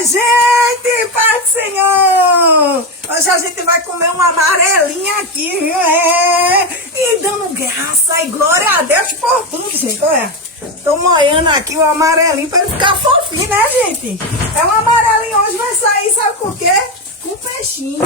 Minha gente, Pai do Senhor! Hoje a gente vai comer uma amarelinha aqui, viu? E dando graça e glória a Deus por tudo, gente. Olha, tô molhando aqui o amarelinho para ele ficar fofinho, né, gente? É um amarelinho hoje, vai sair, sabe por quê? Com peixinho.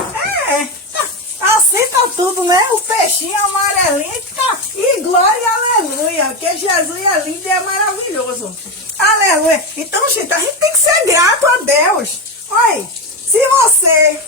Assim tá tudo, né? O peixinho amarelinho tá. E glória e aleluia, porque Jesus é lindo e é maravilhoso. Aleluia. Então, gente, a gente tem que ser grato a Deus. Olha, se você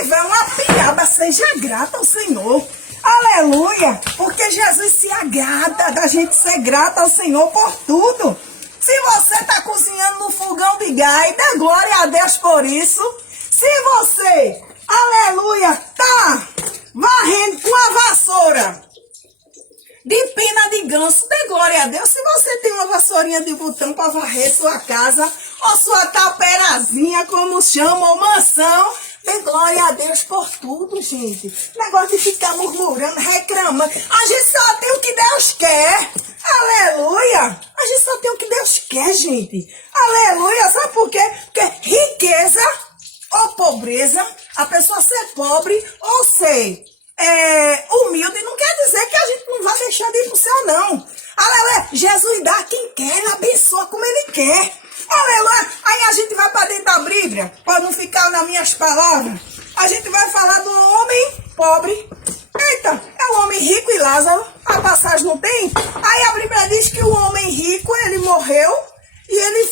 tiver uma piaba, seja grato ao Senhor. Aleluia. Porque Jesus se agrada da gente ser grato ao Senhor por tudo. Se você tá cozinhando no fogão de gás, dê glória a Deus por isso. Se você, aleluia, tá varrendo com a vassoura de pena de ganso, dê glória a Deus. Se você tem uma vassourinha de botão para varrer sua casa, ou sua taperazinha, como chama, ou mansão, dê glória a Deus por tudo, gente. Negócio de ficar murmurando, reclamando. A gente só tem o que Deus quer. Aleluia. A gente só tem o que Deus quer, gente. Aleluia. Sabe por quê? Porque riqueza ou pobreza, a pessoa ser pobre ou ser humilde, não quer dizer que a gente não vai deixar de ir pro céu, não. Aleluia. Jesus dá quem quer, ele abençoa como ele quer. Aleluia. Aí a gente vai para dentro da Bíblia, para não ficar nas minhas palavras. A gente vai falar do homem pobre. Eita, é o homem rico e Lázaro. A passagem não tem? Aí a Bíblia diz que o homem rico, ele morreu e ele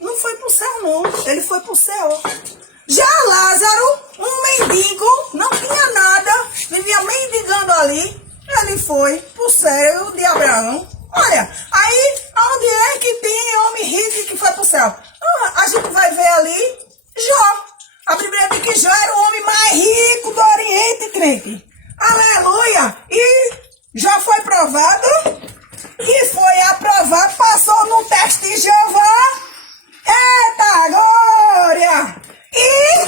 não foi pro céu, não. Ele foi pro céu. Já Lázaro, um mendigo, não tinha nada, vivia mendigando ali, ele foi pro céu de Abraão. Olha, aí, onde é que tem homem rico que foi pro céu? A gente vai ver ali Jó. A Bíblia diz que Jó era o homem mais rico do Oriente, crente. Aleluia! E Jó foi provado, e foi aprovado, passou no teste de Jeová. Eita glória! E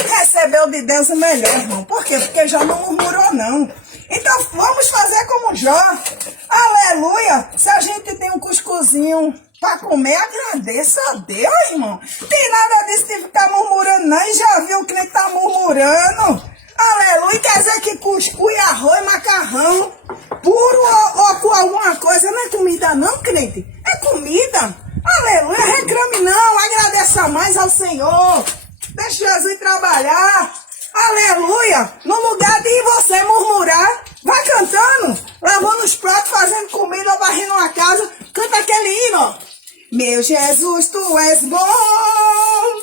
recebeu de Deus o melhor, irmão. Por quê? Porque Jó não murmurou, não. Então vamos fazer como Jó. Aleluia. Se a gente tem um cuscuzinho para comer, agradeça a Deus, irmão. Tem nada disso de ficar murmurando, não. E já viu que ele tá murmurando. Aleluia. Quer dizer que cuscuz, arroz, macarrão puro ou com alguma coisa não é comida, não, crente? É comida. Aleluia, reclame não, agradeça mais ao Senhor. Deixa Jesus trabalhar. Aleluia. No lugar de você murmurar, vai cantando, lavando os pratos, fazendo comida, varrendo uma casa. Canta aquele hino. Meu Jesus, tu és bom.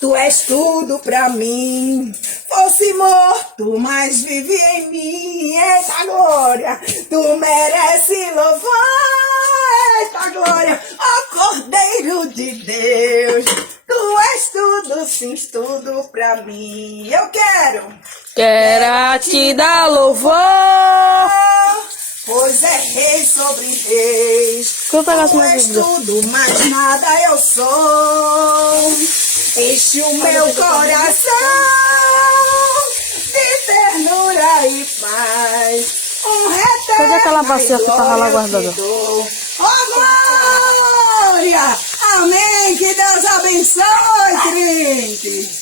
Tu és tudo pra mim. Fosse morto, mas vive em mim. Eita glória, tu merece louvar. Eita glória, ó Cordeiro de Deus. Tu és tudo, sim, tudo pra mim. Eu quero te dar louvor. Pois é rei sobre reis. Tu és tudo, mas nada eu sou. Enche o meu coração de ternura e paz. Cadê aquela bacia que tava lá guardada? Oh, glória! Amém! Que Deus abençoe, crente!